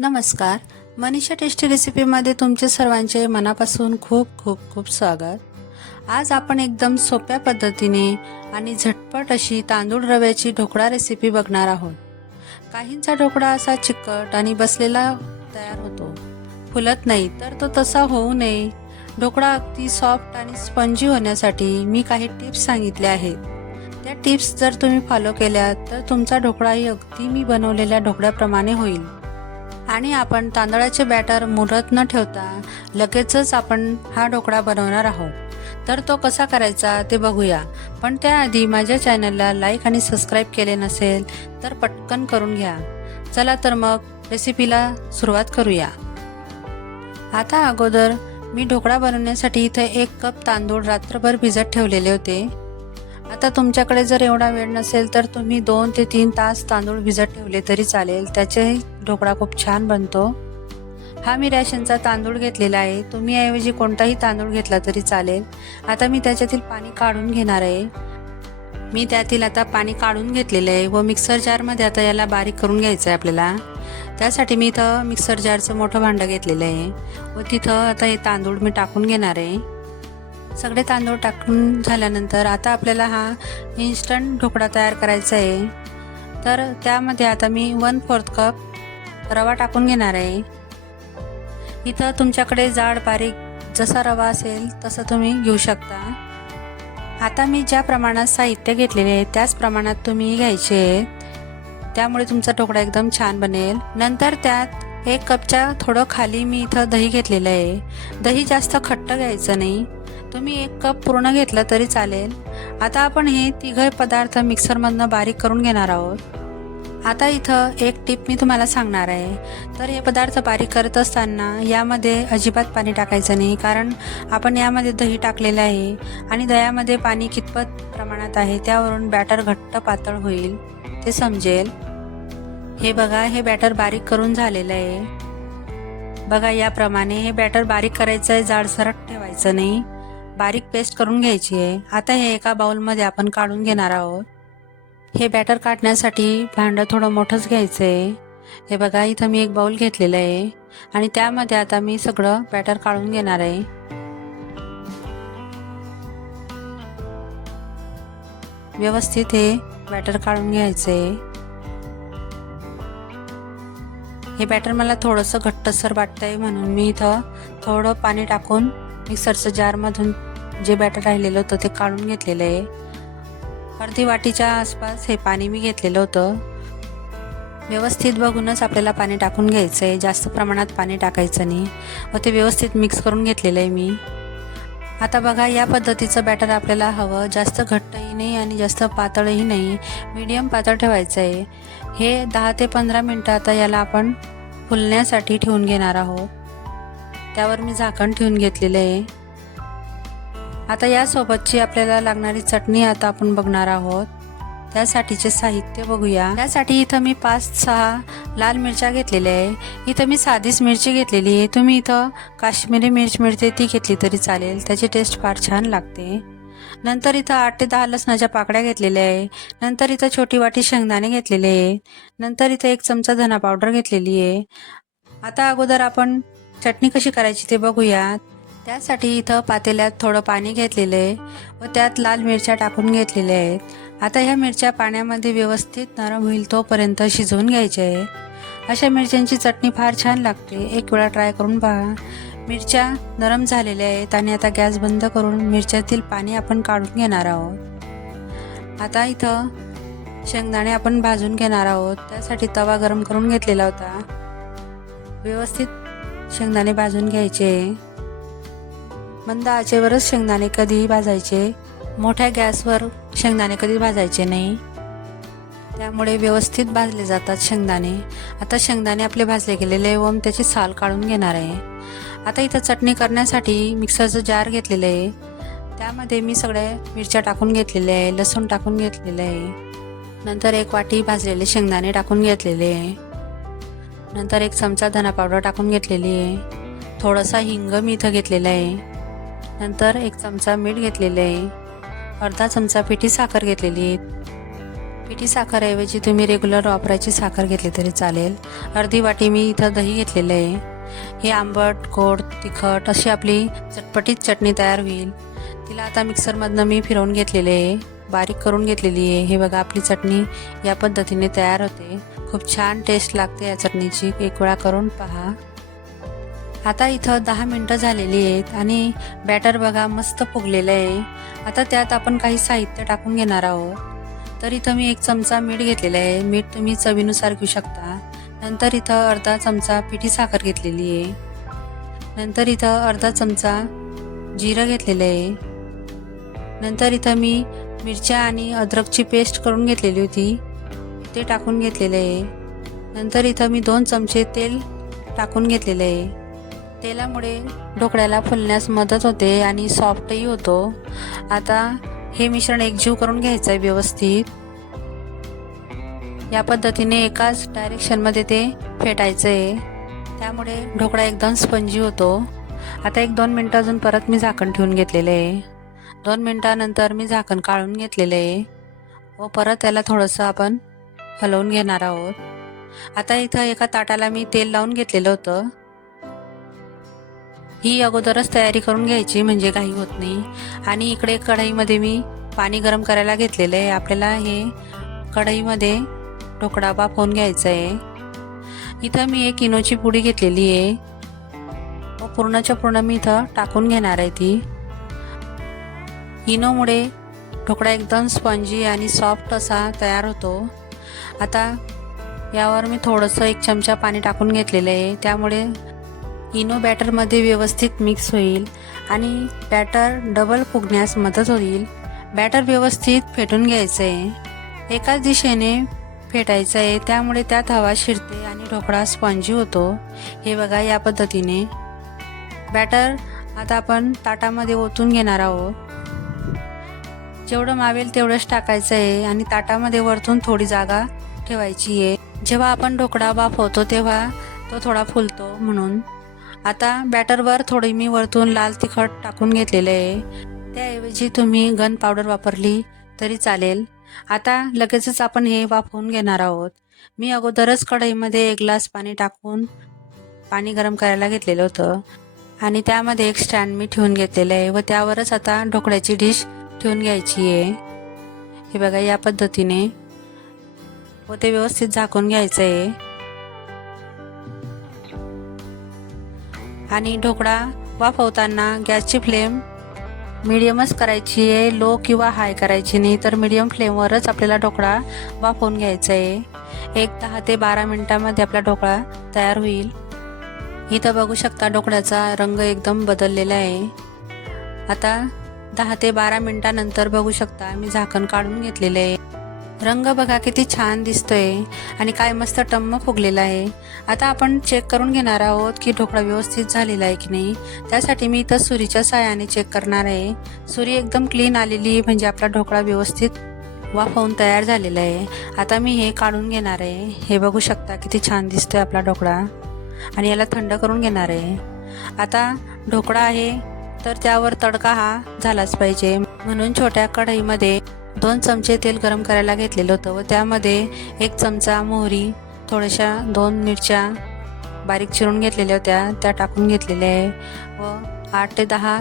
नमस्कार. मनीषा टेस्टी रेसिपीमध्ये तुमचे सर्वांचे मनापासून खूप खूप खूप स्वागत. आज आपण एकदम सोप्या पद्धतीने आणि झटपट अशी तांदूळ रव्याची ढोकळा रेसिपी बघणार आहोत. काहींचा ढोकळा असा चिकट आणि बसलेला तयार होतो. फुलत नाही तर तो तसा होऊ नये. ढोकळा अगदी सॉफ्ट आणि स्पंजी होण्यासाठी मी काही टिप्स सांगितल्या आहेत. त्या टिप्स जर तुम्ही फॉलो केल्या तर तुमचा ढोकळाही अगदी मी बनवलेल्या ढोकळ्याप्रमाणे होईल. आणि आपण तांदळाचे बॅटर मुरत न ठेवता लगेचच आपण हा ढोकळा बनवणार आहोत. तर तो कसा करायचा ते बघूया. पण त्याआधी माझ्या चॅनलला लाईक आणि सबस्क्राईब केले नसेल तर पटकन करून घ्या. चला तर मग रेसिपीला सुरुवात करूया. आता अगोदर मी ढोकळा बनवण्यासाठी इथं एक कप तांदूळ रात्रभर भिजत ठेवलेले होते. आता तुमच्याकडे जर एवढा वेळ नसेल तर तुम्ही दोन ते तीन तास तांदूळ भिजत ठेवले तरी चालेल. त्याचे ढोकळा खूप छान बनतो. हा मी रॅशनचा तांदूळ घेतलेला आहे. तुम्ही ऐवजी कोणताही तांदूळ घेतला तरी चालेल. आता मी त्याच्यातील पाणी काढून घेणार आहे. मी त्यातील आता पाणी काढून घेतलेलं आहे व मिक्सर जारमध्ये आता याला बारीक करून घ्यायचं आहे आपल्याला. त्यासाठी मी इथं मिक्सर जारचं मोठं भांडं घेतलेलं आहे. व तिथं आता हे तांदूळ मी टाकून घेणार आहे. सगळे तांदूळ टाकून झाल्यानंतर आता आपल्याला हा इन्स्टंट ढोकळा तयार करायचा आहे. तर त्यामध्ये आता मी वन फोर्थ कप रवा टाकून घेणार आहे. इथं तुमच्याकडे जाड बारीक जसा रवा असेल तसं तुम्ही घेऊ शकता. आता मी ज्या प्रमाणात साहित्य घेतलेले आहे त्याच प्रमाणात तुम्ही घ्यायचे त्यामुळे तुमचा ढोकळा एकदम छान बनेल. नंतर त्यात एक कपच्या थोडं खाली मी इथं दही घेतलेलं आहे. दही जास्त खट्ट घ्यायचं नाही. तुम्ही एक कप पूर्ण घेतलं तरी चालेल. आता आपण हे तिघं पदार्थ मिक्सरमधनं बारीक करून घेणार आहोत. आता इथं एक टिप मी तुम्हाला सांगणार आहे. तर हे पदार्थ बारीक करत असताना यामध्ये अजिबात पाणी टाकायचं नाही कारण आपण यामध्ये दही टाकलेलं आहे आणि दह्यामध्ये पाणी कितपत प्रमाणात आहे त्यावरून बॅटर घट्ट पातळ होईल ते समजेल. हे बघा हे बॅटर बारीक करून झालेलं आहे. बघा याप्रमाणे हे बॅटर बारीक करायचं आहे जाडसरट ठेवायचं नाही. बारीक पेस्ट करून घ्यायची आहे. आता हे एका बाउलमध्ये आपण काढून घेणार आहोत. हे बॅटर काढण्यासाठी भांडं थोडं मोठंच घ्यायचं आहे. हे बघा इथं मी एक बाउल घेतलेलं आहे. आणि त्यामध्ये आता मी सगळं बॅटर काढून घेणार आहे. व्यवस्थित हे बॅटर काढून घ्यायचं आहे. हे बॅटर मला थोडंसं घट्टसर वाटतंय म्हणून मी इथं थोडं पाणी टाकून मिक्सरचं जारमधून जे बॅटर राहिलेलं होतं ते काढून घेतलेलं आहे. अर्धी वाटीच्या आसपास हे पाणी मी घेतलेलं होतं. व्यवस्थित बघूनच आपल्याला पाणी टाकून घ्यायचं आहे जास्त प्रमाणात पाणी टाकायचं नाही. व ते व्यवस्थित मिक्स करून घेतलेलं आहे मी. आता बघा या पद्धतीचं बॅटर आपल्याला हवं. जास्त घट्टही नाही आणि जास्त पातळही नाही. मीडियम पातळ ठेवायचं आहे हे दहा ते पंधरा मिनटं आता याला आपण फुलण्यासाठी ठेवून घेणार आहोत. त्यावर मी झाकण ठेवून घेतलेलं आहे. आता यासोबतची आपल्याला लागणारी चटणी आता आपण बघणार आहोत. त्यासाठीचे साहित्य बघूया. त्यासाठी इथं मी पाच सहा लाल मिरच्या घेतलेल्या आहे. इथं मी साधीच मिरची घेतलेली आहे. तुम्ही इथं काश्मीरी मिरच मिळते ती घेतली तरी चालेल. त्याची टेस्ट फार छान लागते. नंतर इथं आठ ते दहा लसणाच्या पाकड्या घेतलेल्या आहे. नंतर इथं छोटी वाटी शेंगदाणे घेतलेले आहे. नंतर इथं एक चमचा धना पावडर घेतलेली आहे. आता अगोदर आपण चटणी कशी करायची ते बघूया त्यासाठी इथं पातेल्यात थोडं पाणी घेतलेलं आहे व त्यात लाल मिरच्या टाकून घेतलेल्या आहेत. आता ह्या मिरच्या पाण्यामध्ये व्यवस्थित नरम होईल तोपर्यंत शिजवून घ्यायचे आहे. अशा मिरच्यांची चटणी फार छान लागते. एक वेळा ट्राय करून पहा. मिरच्या नरम झालेल्या आहेत आणि आता गॅस बंद करून मिरच्यातील पाणी आपण काढून घेणार आहोत. आता इथं शेंगदाणे आपण भाजून घेणार आहोत. त्यासाठी तवा गरम करून घेतलेला होता. व्यवस्थित शेंगदाणे भाजून घ्यायचे. मंद आचेवरच शेंगदाणे कधीही भाजायचे. मोठ्या गॅसवर शेंगदाणे कधी भाजायचे नाही. त्यामुळे व्यवस्थित भाजले जातात शेंगदाणे. आता शेंगदाणे आपले भाजले गेलेले व त्याची साल काढून घेणार आहे. आता इथं चटणी करण्यासाठी मिक्सरचं जार घेतलेलं आहे. त्यामध्ये मी सगळ्या मिरच्या टाकून घेतलेल्या आहे लसूण टाकून घेतलेलं आहे. नंतर एक वाटी भाजलेले शेंगदाणे टाकून घेतलेले आहे. नंतर एक चमचा धना पावडर टाकून घेतलेली आहे. थोडासा हिंग मी इथं घेतलेला आहे. नंतर एक चमचा मीठ घेतलेलं आहे. अर्धा चमचा पिठी साखर घेतलेली आहे. पिठी साखरऐवजी तुम्ही रेग्युलर वापरायची साखर घेतली तरी चालेल. अर्धी वाटी मी इथं दही घेतलेलं आहे. हे आंबट गोड तिखट अशी आपली चटपटीत चटणी तयार होईल. तिला आता मिक्सरमधनं मी फिरवून घेतलेले आहे. बारीक करून घेतलेली आहे. हे बघा आपली चटणी या पद्धतीने तयार होते. खूप छान टेस्ट लागते या चटणीची. एक वेळा करून पहा. आता इथं दहा मिनटं झालेली आहेत आणि बॅटर बघा मस्त फुगलेलं आहे. आता त्यात आपण काही साहित्य टाकून घेणार आहोत. तर इथं मी एक चमचा मीठ घेतलेलं आहे. मीठ तुम्ही चवीनुसार घेऊ शकता. नंतर इथं अर्धा चमचा पिठी साखर घेतलेली आहे. नंतर इथं अर्धा चमचा जिरं घेतलेलं आहे. नंतर इथं मी मिरच्या आणि अद्रकची पेस्ट करून घेतलेली होती. ते टाकून घेतलेलं आहे. नंतर इथं मी दोन चमचे तेल टाकून घेतलेलं आहे. तेलामुळे ढोकळ्याला फुलण्यास मदत होते आणि सॉफ्टही होतो. आता हे मिश्रण एकजीव करून घ्यायचं आहे व्यवस्थित. या पद्धतीने एकाच डायरेक्शनमध्ये ते फेटायचं आहे त्यामुळे ढोकळा एकदम स्पंजी होतो. आता एक दोन मिनटं अजून परत मी झाकण ठेवून घेतलेलं आहे. दोन मिनटानंतर मी झाकण काढून घेतलेलं आहे. व परत त्याला थोडंसं आपण हलवून घेणार आहोत. आता इथं एका ताटाला मी तेल लावून घेतलेलं होतं. ही अगोदरच तयारी करून घ्यायची म्हणजे काही होत नाही. आणि इकडे कढईमध्ये मी पाणी गरम करायला घेतलेलं आहे. आपल्याला हे कढईमध्ये ढोकळा वाफवून घ्यायचा आहे. इथं मी एक इनोची पुडी घेतलेली आहे. व पूर्णच्या पूर्ण मी इथं टाकून घेणार आहे ती. इनोमुळे ढोकळा एकदम स्पंजी आणि सॉफ्ट असा तयार होतो. आता यावर मी थोडंसं एक चमचा पाणी टाकून घेतलेलं आहे. त्यामुळे इनो बॅटरमध्ये व्यवस्थित मिक्स होईल आणि बॅटर डबल फुगण्यास मदत होईल. बॅटर व्यवस्थित फेटून घ्यायचं. आहे एकाच दिशेने फेटायचं आहे त्यामुळे त्यात हवा शिरते आणि ढोकळा स्पॉन्जी होतो. हे बघा या पद्धतीने. बॅटर आता आपण ताटामध्ये ओतून घेणार आहोत. जेवढं मावेल तेवढंच टाकायचं आहे आणि ताटामध्ये वरतून थोडी जागा ठेवायची आहे. जेव्हा आपण ढोकळा वाफवतो तेव्हा तो थोडा फुलतो म्हणून. आता बॅटरवर थोडी मी वरतून लाल तिखट टाकून घेतलेलं आहे. त्याऐवजी तुम्ही गन पावडर वापरली तरी चालेल. आता लगेचच आपण हे वाफवून घेणार आहोत. मी अगोदरच कढईमध्ये एक ग्लास पाणी टाकून पाणी गरम करायला घेतलेलं होतं. आणि त्यामध्ये एक स्टँड मी ठेवून घेतलेलं आहे व त्यावरच आता ढोकळ्याची डिश ठेवून घ्यायची आहे. हे बघा या पद्धतीने. व ते व्यवस्थित झाकून घ्यायचं आहे. आणि ढोकळा वाफवताना गॅसची फ्लेम मिडियमच करायची आहे. लो किंवा हाय करायची नाही तर मिडियम फ्लेमवरच आपल्याला ढोकळा वाफवून घ्यायचा आहे. एक दहा ते बारा मिनिटामध्ये आपला ढोकळा तयार होईल. इथं बघू शकता ढोकळ्याचा रंग एकदम बदललेला आहे. आता दहा ते बारा मिनिटानंतर बघू शकता मी झाकण काढून घेतलेलं आहे. रंग बघा किती छान दिसतोय आणि काय मस्त टम्म फुगलेला आहे. आता आपण चेक करून घेणार आहोत की ढोकळा व्यवस्थित झालेला आहे की नाही. त्यासाठी मी इथं सुरीच्या साह्याने चेक करणार आहे. सुरी एकदम क्लीन आलेली आहे म्हणजे आपला ढोकळा व्यवस्थित वाफवून तयार झालेला आहे. आता मी हे काढून घेणार आहे. हे बघू शकता किती छान दिसतोय आपला ढोकळा. आणि याला थंड करून घेणार आहे. आता ढोकळा आहे तर त्यावर तडका हा झालाच पाहिजे. म्हणून छोट्या कढईमध्ये दोन चमचे तेल गरम करायला घेतलेलं होतं व त्यामध्ये एक चमचा मोहरी थोड्याशा दोन मिरच्या बारीक चिरून घेतलेल्या होत्या त्या टाकून घेतलेल्या आहे व आठ ते दहा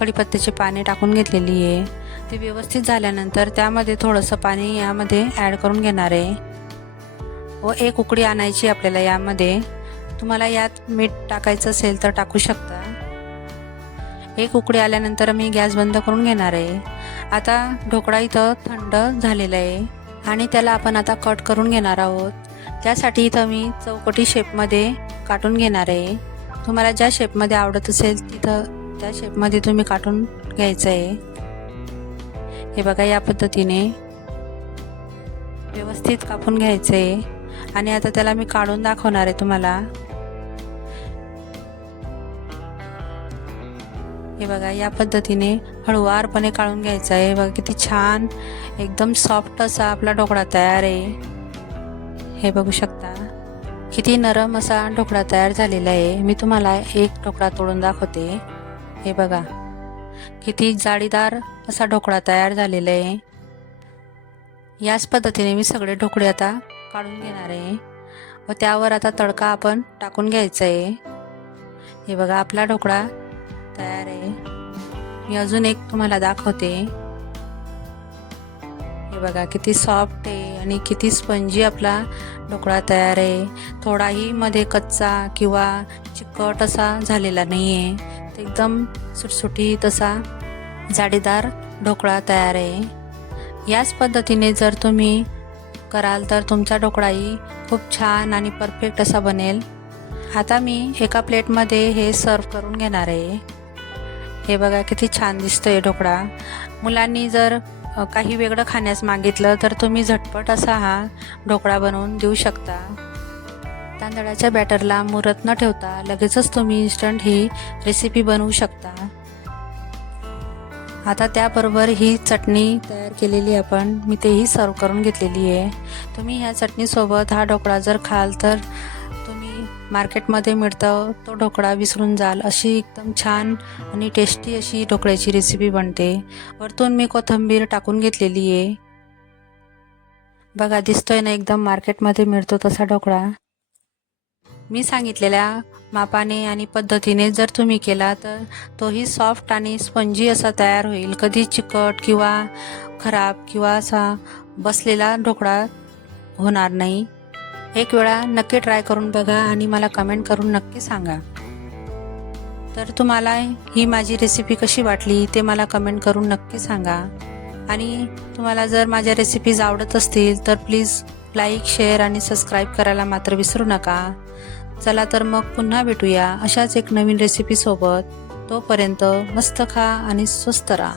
कढीपत्त्याचे पाने टाकून घेतलेली आहे. ते व्यवस्थित झाल्यानंतर त्यामध्ये थोडंसं पाणी यामध्ये ॲड करून घेणार आहे. व एक उकडी आणायची आपल्याला यामध्ये. तुम्हाला यात मीठ टाकायचं असेल तर टाकू शकता. एक उकडी आल्यानंतर मी गॅस बंद करून घेणार आहे. आता ढोकळा इथं थंड झालेला आहे. आणि त्याला आपण आता कट करून घेणार आहोत. त्यासाठी इथं मी चौकटी शेपमध्ये काटून घेणार आहे. तुम्हाला ज्या शेपमध्ये आवडत असेल तिथं त्या शेपमध्ये तुम्ही काटून घ्यायचं आहे. हे बघा या पद्धतीने व्यवस्थित कापून घ्यायचं आहे. आणि आता त्याला मी काढून दाखवणार आहे तुम्हाला. हे बघा या पद्धतीने हळुवारपणे काढून घ्यायचं आहे बघा किती छान एकदम सॉफ्ट असा आपला ढोकळा तयार आहे. हे बघू शकता. किती नरम असा ढोकळा तयार झालेला आहे. मी तुम्हाला एक ढोकळा तोडून दाखवते. हे बघा. किती जाळीदार असा ढोकळा तयार झालेला आहे. याच पद्धतीने मी सगळे ढोकळे आता काढून घेणार आहे. व त्यावर आता तडका आपण टाकून घ्यायचा आहे. हे बघा आपला ढोकळा तयार आहे. मी अजून एक तुम्हाला दाखवते. हे बघा किती सॉफ्ट आहे आणि किती स्पंजी आपला ढोकळा तयार आहे. थोडाही मध्ये कच्चा किंवा चिकट असा झालेला नाही आहे तर एकदम सुटसुटीत असा जाडीदार ढोकळा तयार आहे. याच पद्धतीने जर तुम्ही कराल तर तुमचा ढोकळाही खूप छान आणि परफेक्ट असा बनेल. आता मी एका प्लेटमध्ये हे सर्व करून घेणार आहे. हे बघा किती छान दिसतोय ढोकळा. मुलांनी जर काही वेगळं खाण्यास मागितलं तर तुम्ही झटपट असा हा ढोकळा बनवून देऊ शकता. तांदळाच्या बॅटरला मुरत न ठेवता लगेचच तुम्ही इन्स्टंट ही रेसिपी बनवू शकता. आता त्याबरोबर ही चटणी तयार केलेली आपण मी तेही सर्व करून घेतलेली आहे. तुम्ही ह्या चटणीसोबत हा ढोकळा जर खाल तर मार्केटमध्ये मिळतं तो ढोकळा विसरून जाल अशी एकदम छान आणि टेस्टी अशी ढोकळ्याची रेसिपी बनते. वरतून मी कोथिंबीर टाकून घेतलेली आहे. बघा दिसतोय ना एकदम मार्केटमध्ये मिळतो तसा ढोकळा. मी सांगितलेल्या मापाने आणि पद्धतीने जर तुम्ही केला तर तोही सॉफ्ट आणि स्पंजी असा तयार होईल. कधी चिकट किंवा खराब किंवा असा बसलेला ढोकळा होणार नाही. एक वेळा नक्की ट्राय करून बघा आणि मला कमेंट करून नक्की सांगा. तर तुम्हाला ही माझी रेसिपी कशी वाटली ते मला कमेंट करून नक्की सांगा. आणि तुम्हाला जर माझ्या रेसिपीज आवडत असतील तर प्लीज लाईक शेअर आणि सबस्क्राईब करायला मात्र विसरू नका. चला तर मग पुन्हा भेटूया अशाच एक नवीन रेसिपीसोबत तोपर्यंत मस्त खा आणि स्वस्त राहा.